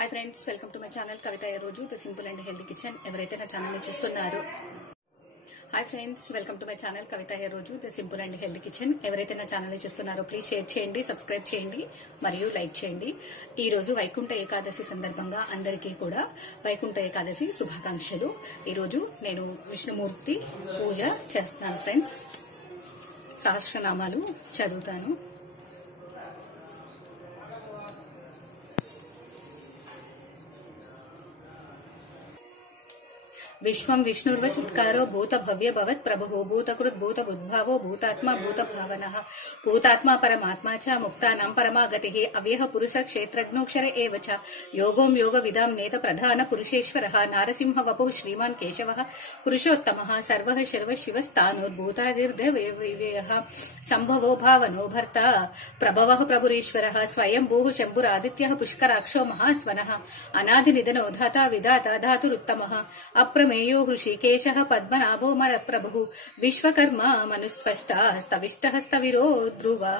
Hi friends, welcome to my channel Kavitha ఈ రోజు the simple and healthy kitchen. ఎవరైతే నా ఛానల్ ని చూస్తున్నారో hi friends, welcome to my channel Kavitha ఈ రోజు the simple and healthy kitchen. ఎవరైతే నా ఛానల్ ని చూస్తున్నారో ప్లీజ్ షేర్ చేయండి, సబ్స్క్రైబ్ చేయండి మరియు లైక్ చేయండి. ఈ రోజు వైకుంఠ ఏకాదశి సందర్భంగా అందరికీ కూడా వైకుంఠ ఏకాదశి శుభాకాంక్షలు. ఈ రోజు నేను విష్ణుమూర్తి పూజ చేస్తున్నాను ఫ్రెండ్స్. సహస్రనామాలు చదువుతాను. विश्वं विष्णुर्वचुत्कारो भूत भव्य भवत् प्रभुः भूतकृत भूत बुद्भावो भूतात्मा भूत भावनः भूतात्मा परमात्मा च मुक्तानां परमा गतिः अव्ययः पुरुष क्षेत्रज्ञोऽक्षर एव च योगों योगविदां नेत प्रधान पुरुषेश्वरः नारसिंह वपुः श्रीमान् केशवः पुरुषोत्तमः सर्वः शर्व शिवस्तानोर्भूतादिर्देवयः संभवो भावनो भर्ता प्रभवः प्रभुरीश्वरः स्वयंभूः शम्भुरादित्यः पुष्कराक्षो महास्वनः अनादिनिधनो धाता विधाता धातुरुत्तमः अप्रमेयो हृषिकेशः पद्मनाभो मरप्रभुः विश्वकर्मा मनुस्त्वष्टा स्तविष्टः स्तविरो ध्रुवः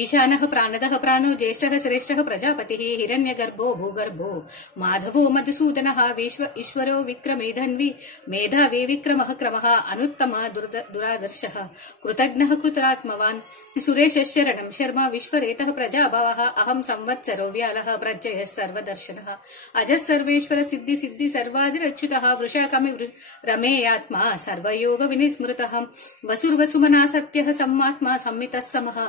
ईशानः प्राणदः प्राणो ज्येष्ठः श्रेष्ठः प्रजापतिः हिरण्यगर्भो भूगर्भो माधवो मधुसूदनः ईश्वरो विक्रमे धन्वी मेधावी विक्रमः क्रमः अनुत्तमः दुरादर्शः कृतज्ञः कृतरात्मवान् सुरेशः शरणं शर्मा विश्वरेतः प्रजाभवः अहं संवत्सरो व्यालः प्रजयः सर्वदर्शनः अजः सर्वेश्वर सिद्धि सिद्धि सर्वादिरच्युतः वृषकमि रमेयात्मा सर्वयोग विनिस्मृतः वसुर्वसुमना सत्यः सम्मात्मा संमितः समः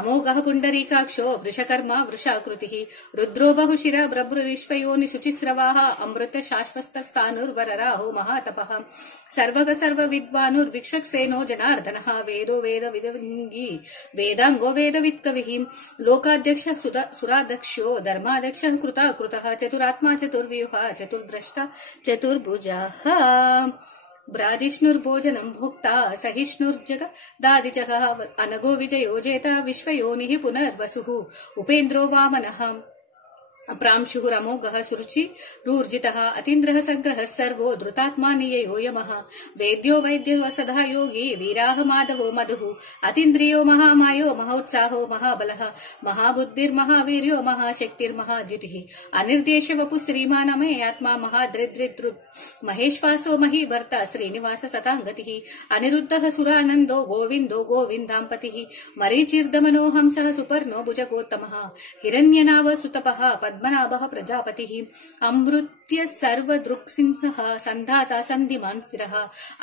अमोघ पुंडरीकाक्षो वृषकर्मा वृषाकृतिः रुद्रो बहुशिरा ब्रभ्रुरिश्वयोनि शुचिस्रवाः अमृत शाश्वतस्थानुर्वरराहो महातपः सर्वग सर्वविद्वानुर्विक्षक्सेनो जनार्दनः वेदो वेद विदङ्गी वेदांगो वेदवित्कविः लोकाध्यक्ष सुराध्यक्षो धर्माध्यक्षः कृताकृतः चतुरात्मा चतुर्व्यूहा चतुर्द्रष्टा चतुर्भुजः ब्राजिष्णुर्भोजनं भोक्ता सहिष्णुर्जगदादिजः अनगो विजयो जेता विश्वयोनिः पुनर्वसुः उपेन्द्रो वामनः प्रांशुः रमोघः सुरुचिरूर्जितः अतीन्द्रः संग्रहः सर्वो धृतात्मा निययो यमः वेद्यो वैद्यो सदा योगी वीराः माधवो मधुः अतीन्द्रियो महामायो महोत्साहो महाबलः महाबुद्धिर्महावीर्यो महाशक्तिर्महाद्युतिः अनिर्देश वपुः श्रीमानमे आत्मा महादृद्रिद्रुत् महेश्वासो महीभर्ता श्रीनिवास सताङ्गतिः अनिरुद्धः सुरानन्दो गोविन्दो गोविन्दाम्पतिः मरीचिर्दमनो हंसः सुपर्णो भुजगोत्तमः हिरण्यनाभ सुतपः पद्मनाभः प्रजापतिः अमृत्य सर्वदृक्सिंहः सन्धाता सन्धिमान् स्थिरः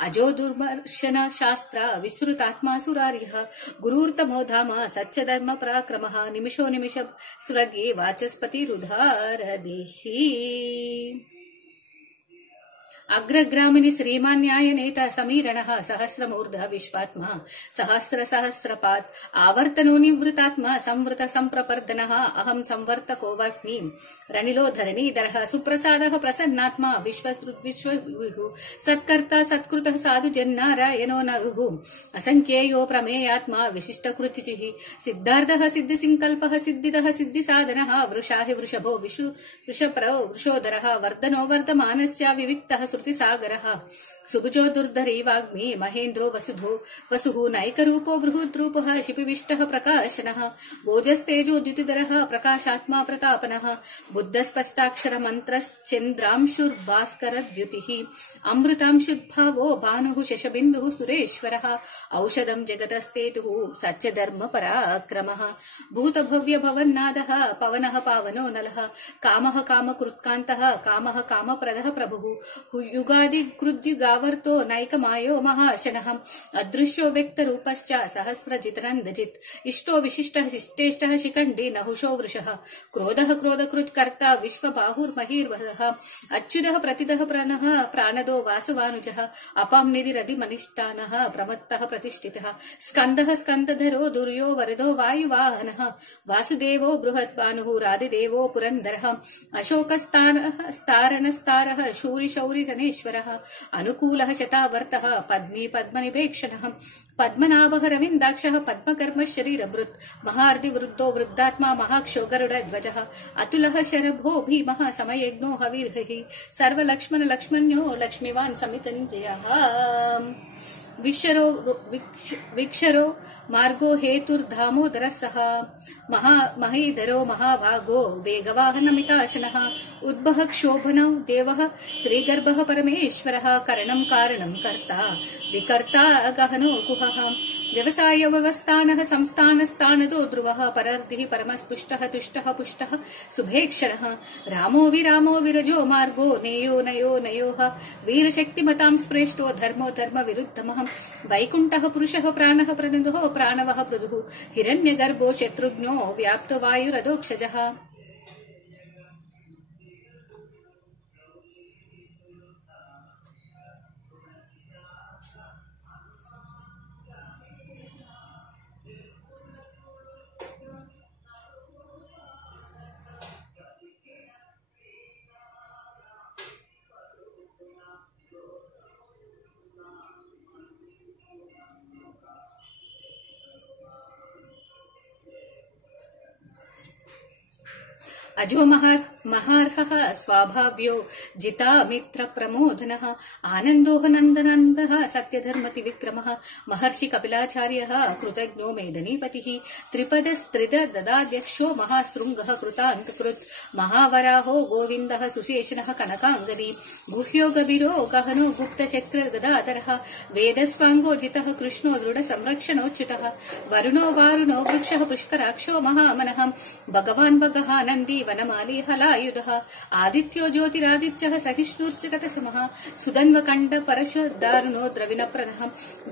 अजो दुर्दर्शन शास्त्र विसृतात्मा सुरार्यः गुरुर्तमो धाम सच्चधर्म पराक्रमः निमिषो निमिष स्वर्गे वाचस्पतिरुधारदिः अग्रग्रामिनि श्रीमान्यायनेता समीरणः सहस्रमूर्ध विश्वात्मा सहस्र सहस्रपात् आवर्तनो निवृतात्मा संवृत संप्रपर्दनः अहं संवर्तको वर्ष्णि रनिलो धरणीधरः सुप्रसादः प्रसन्नात्मा विश्वविः सत्कर्ता सत्कृतः साधु जन्नारायणो नरुः असंख्येयो प्रमेयात्मा विशिष्टकृचिः सिद्धार्थः सिद्धिसंकल्पः सिद्धिदः सिद्धिसाधनः वृषाहि वृषभो वृषप्रो वृषोदरः वर्धनो वर्धमानश्च विविक्तः श्रुतिसागरः सुभुजो दुर्धरी वाग्मी महेन्द्रो वसुः नैकरूपो बृहद्रूपः शिपिविष्टः प्रकाशनः भोजस्तेजो द्युतिधरः प्रकाशात्मा प्रतापनः बुद्धस्पष्टाक्षर मन्त्रश्चन्द्रांशुर्भास्कर द्युतिः अमृतांशुद्भावो भानुः शशबिन्दुः सुरेश्वरः औषधं जगतस्तेतुः सच्चधर्म पराक्रमः भूतभव्य भवन्नादः पवनः पावनो नलः कामः कामकृत्कान्तः कामः कामप्रदः प्रभुः युगादिकृद्युगावर्तो नैकमायो महाशनः अदृश्यो व्यक्तरूपश्च सहस्रजितनन्दजित् इष्टो विशिष्टः शिष्टेष्टः शिखण्डी नहुषो वृषः क्रोधः क्रोधकृत्कर्ता विश्वबाहुर्महीर्वहः अच्युतः प्रतिदः प्रणः प्राणदो वासवानुजः अपां निधिरधिमनिष्ठानः प्रमत्तः प्रतिष्ठितः स्कन्दः स्कन्दधरो दुर्यो वरदो वायुवाहनः वासुदेवो बृहद्भानुः राधिदेवो पुरन्दरः अशोकस्तारणस्तारः शूरि शौरि जनेश्वरः अनुकूलः शतावर्तः पद्मी पद्मनिभेक्षणः पद्मनाभः रविन्दाक्षः पद्मकर्म शरीरभृत् महार्धिवृद्धो वृद्धात्मा महाक्षो गरुडध्वजः अतुलः शरभो भीमः समयज्ञो हविर्हिः सर्वलक्ष्मण लक्ष्मण्यो लक्ष्मीवान् समितञ्जयः विक्षरो मार्गो हेतुर्धामोदरः सः महीधरो महाभागो वेगवाहनमिताशनः उद्भः क्षोभनो देवः श्रीगर्भः परमेश्वरः करणं कारणं कर्ता विकर्ता गहनो गुहः व्यवसाय व्यवस्थानः संस्थानस्तानदो ध्रुवः परर्धिः परमस्पुष्टः तुष्टः पुष्टः शुभेक्षणः रामो विरामो विरजो मार्गो नेयो नयो नयोः वीरशक्तिमतां श्रेष्ठो धर्मो धर्म विरुद्धमः वैकुण्ठः पुरुषः प्राणः प्रणुदः प्राणवः पृदुः हिरण्यगर्भो शत्रुघ्नो व्याप्तो वायुरधोक्षजः अजो महार्हः स्वाभाव्यो जिता मित्र प्रमोदनः आनन्दोह नन्दनन्दः सत्यधर्मति विक्रमः महर्षि कपिलाचार्यः कृतज्ञो मेदनीपतिः त्रिपदस्त्रिद ददाध्यक्षो महाशृङ्गः कृतान्तकृत् महावराहो गोविन्दः सुशेषणः कनकाङ्गदी गुह्यो गभीरो गहनो गुप्तशक्र गदाधरः वेदस्वाङ्गो जितः कृष्णो दृढ संरक्षणोच्युतः वरुणो वारुणो वृक्षः पुष्कराक्षो महामनः भगवान् भगः नन्दी वनमाली हलायुधः आदित्यो ज्योतिरादित्यः सहिष्णुश्च कतसमः सुधन्वकण्ड परशु दारुणो द्रविणप्रदः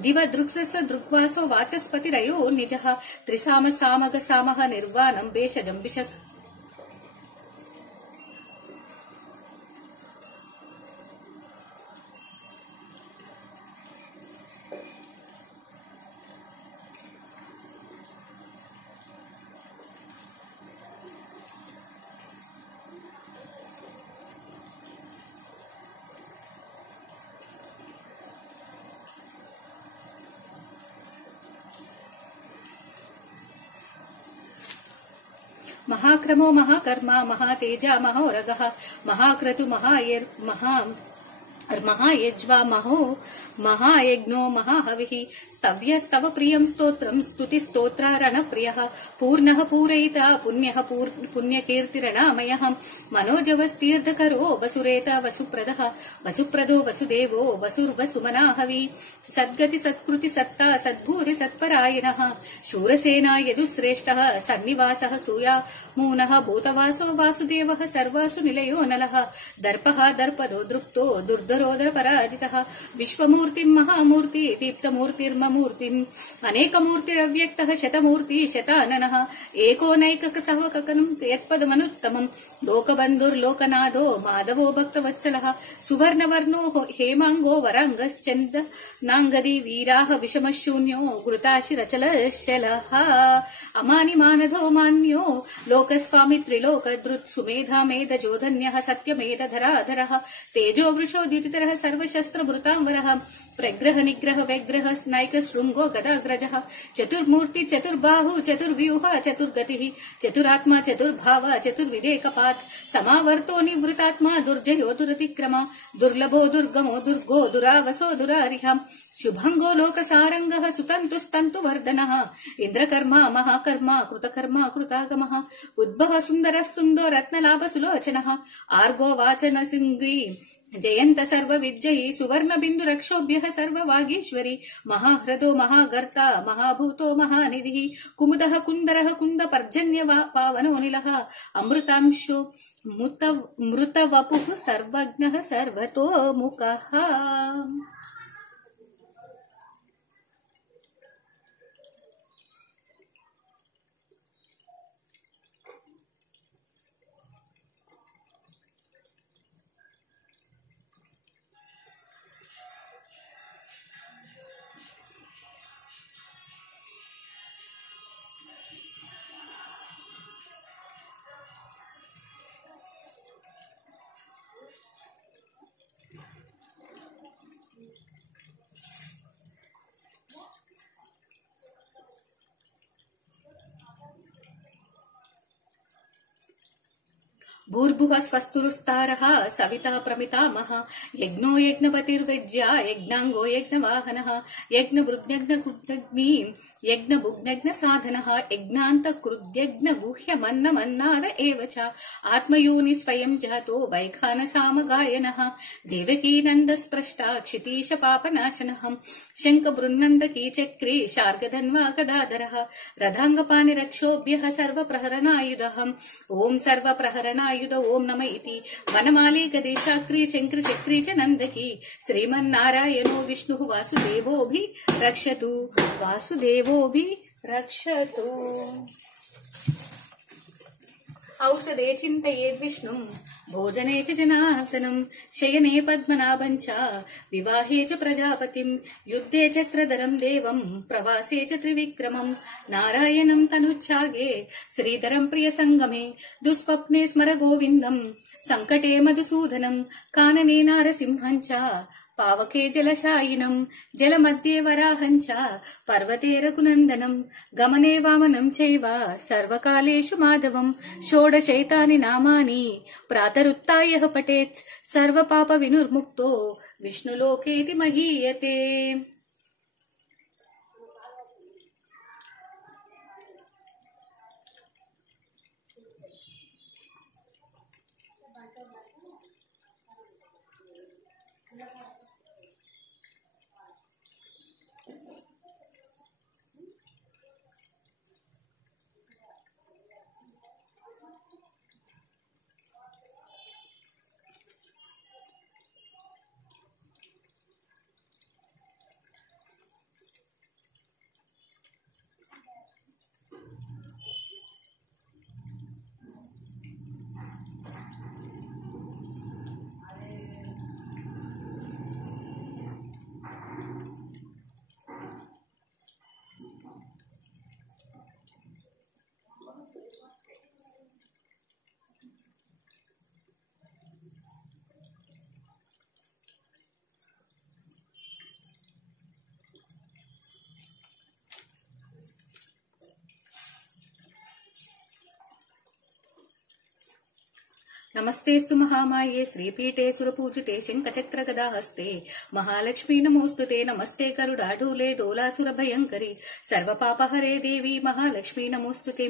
दिव दृक्सस दृग्वासो वाचस्पतिरयो निजः त्रिसाम सामग सामः निर्वाणं भेषजं महाक्रमो महाकर्मा महातेजा महोरगः महाक्रतु महायज्वा महायज्ञो महाहविः स्तव्य स्तव प्रियं स्तोत्रं स्तुति स्तोत्रारणप्रियः पूर्णः पूरयिता पुण्यः पुण्यकीर्तिरणामयः मनोजवस्तीर्थकरो वसुरेत वसुप्रदः वसुप्रदो वसुदेवो वसुर्वसुमनाहवि सद्गति सत्कृति सत्ता सद्भूरि सत्परायणः शूरसेना यदुश्रेष्ठः सन्निवासः सूयामूनः भूतवासो वासुदेवः सर्वासु निलयो नलः दर्पः दर्पदो दृप्तो दुर्धरोदर पराजितः विश्वमूर्तिं महामूर्ति दीप्तमूर्तिर्ममूर्तिम् अनेकमूर्तिरव्यक्तः शतमूर्ति शताननः एकोनैकक सहककनं यत्पदमनुत्तमम् लोकबन्धुर्लोकनाथो माधवो भक्तवत्सलः सुवर्णवर्णो हेमाङ्गो वराङ्गश्चन्द नाङ्गदी वीराः विषमशून्यो घृताशिरचलशलः अमानिमानधो मान्यो लोकस्वामि त्रिलोकधृत् सुमेधा मेधजोधन्यः सत्यमेधधराधरः तेजो वृषोद्युतितरः सर्वशस्त्रभृतांवरः प्रग्रह निग्रह व्यग्रह स्नायक शृंगो गदाग्रजः चतुर्मूर्ति चतुर्बाहु चतुर्व्यूह चतुर्गतिः चतुरात्मा चतुर्भाव चतुर्विदेकपात् समावर्तो निवृतात्मा दुर्जयो दुरतिक्रम दुर्लभो दुर्गमो दुर्गो दुरावसो दुरारिः शुभंगो लोकसारंगः सुतन्तुस्तन्तु वर्धनः इंद्रकर्मा महाकर्मा कृतकर्मा कृतागमः उद्भव सुन्दरः सुन्दो रत्नलाभ सुलोचनः आर्गो वाचन सिंगी जयंत सर्वविजयी सुवर्ण बिंदु रक्षोभ्यः सर्ववागीश्वरी महाह्रदो महागर्ता महाभूतो महानिधिः कुमुदः कुन्दरः कुन्द पर्जन्य पावनो निलः अमृतांशो मृतवपुः सर्वज्ञः सर्वतो मुखः। भूर्भुवः स्वस्तुरुस्तारः सविता प्रमितामह यज्ञो यज्ञपतिर्वेज्य यज्ञांगो यज्ञवाहनः यज्ञभृग्यज्ञकुड्यग्नि यज्ञभुग्नज्ञसाधनः यज्ञान्तकृद्यज्ञगुह्यमन्नमन्नाद एव च आत्मयोनि स्वयं जातो वैखानसामगायनः देवकीनन्दस्पृष्टा क्षितीशपापनाशनः शङ्खबृन्नन्दकी चक्रे शार्गधन्वा गदाधरः रथाङ्गपाणिरक्षोभ्यः सर्वप्रहरणायुधः ओम सर्वप्रहरणायुध ओम नम इति वनमाली गदेशाक्री शंकर चक्री च नंदकी श्रीमन्नारायणो विष्णुः वासुदेवोऽभि रक्षतु औषधे चिन्तयेद् विष्णुं भोजने च जनार्दनं शयने पद्मनाभं च विवाहे च प्रजापतिं युद्धे चक्रधरं देवं प्रवासे च त्रिविक्रमं नारायणं तनुच्छागे श्रीधरं प्रियसङ्गमे दुःस्वप्ने स्मर गोविन्दं सङ्कटे मधुसूदनं कानने नारसिंहं च पावके जलशायिनं जलमध्ये वराहं च पर्वते रघुनन्दनं गमने वामनं चैव सर्वकालेषु माधवं षोडशैतानि नामानि प्रातरुत्थाय यः पठेत् सर्वपापविनिर्मुक्तो विष्णुलोकेति महीयते। नमस्तेस्तु महामाये श्रीपीठे सुरपूजिते शङ्खचक्रगदाहस्ते महालक्ष्मी नमोस्तुते नमस्ते गरुडाढूले डोलासुरभयङ्करी सर्वपापहरे देवी महालक्ष्मी नमोस्तुते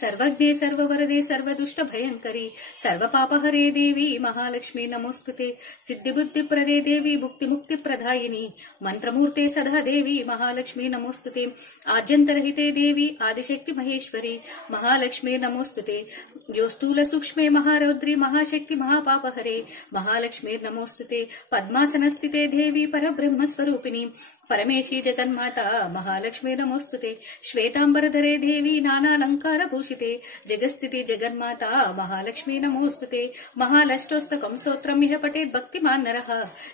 सर्वज्ञे सर्ववरदे सर्वदुष्टभयङ्करी सर्वपापहरे देवी महालक्ष्मी नमोस्तुते सिद्धिबुद्धिप्रदे देवी भुक्तिमुक्तिप्रदायिनी मंत्रमूर्ते सदा देवी महालक्ष्मी नमोस्तुते आद्यन्तरहिते देवी आदिशक्ति महेश्वरी महालक्ष्मी नमोस्तुते योस्तूल सूक्ष्मे महारौद्री महाशक्ति महापापहरे महालक्ष्मी नमोस्तुते पद्मासनस्थिते देवी परब्रह्मस्वरूपिणी परमेशी जगन्माता महालक्ष्मी नमोस्तुते श्वेतांबरधरे देवी नानालंकार भूषिते जगस्थिति जगन्माता महालक्ष्मी नमोस्तुते महालष्टोस्तकं स्तोत्रम् इह पठेत् भक्तिमान् नरः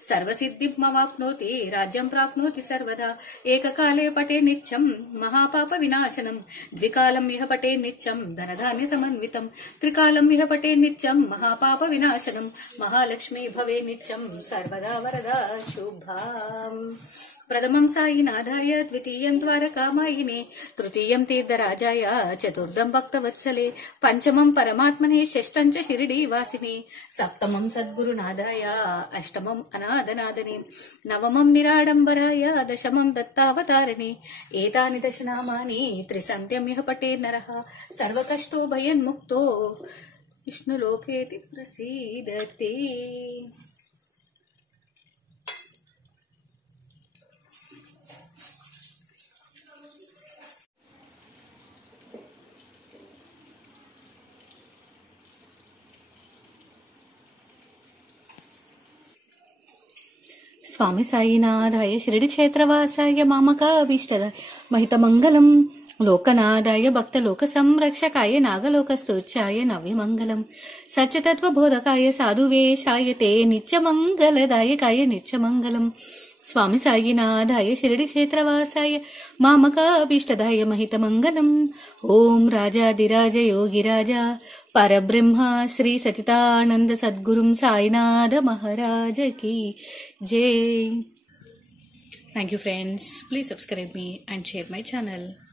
सर्वसिद्धिमवाप्नोति राज्यं प्राप्नोति सर्वदा एककाले पठेत् नित्यं महापाप विनाशनं द्विकालम् इह पठेत् नित्यं धनधान्य समन्वितं त्रिकालम् इह पठेत् नित्यं महापाप विनाशनं महालक्ष्मी भवे नित्यं सर्वदा वरदा शुभाम् प्रथमं साईनाथाय द्वितीयं द्वारकामायिने तृतीयं तीर्थराजाय चतुर्थं भक्तवत्सले पंचमं परमात्मने षष्ठं च शिरडीवासिने सप्तमं सद्गुरुनाथाय अष्टमं अनाथनाथने नवमं निराडम्बराय दशमं दत्तावतारिणे एतानि दशनामानि त्रिसन्ध्यं यः पठेत् नरः सर्वकष्टो भयन्मुक्तो विष्णुलोकेति प्रसीदति। स्वामी साईनाथाय शिरडी क्षेत्रवासाय मामकाभीष्टदाय महितमंगलम लोकनाथाय भक्तलोक संरक्षकाय नागलोकस्तोच्चाय नव्यमंगलम सत्यतत्वबोधकाय साधुवेशाय ते नित्यमंगलदायकाय नित्यमंगलम स्वामी साईनाथाय शिरडी क्षेत्रवासाय मामकाभीष्टदाय महितमंगलम ओम राजाधिराज योगिराजा परब्रह्मा श्री सच्चिदानंद सद्गुरुं साईनाथ महाराज की जय। Thank you friends. Please subscribe me and share my channel.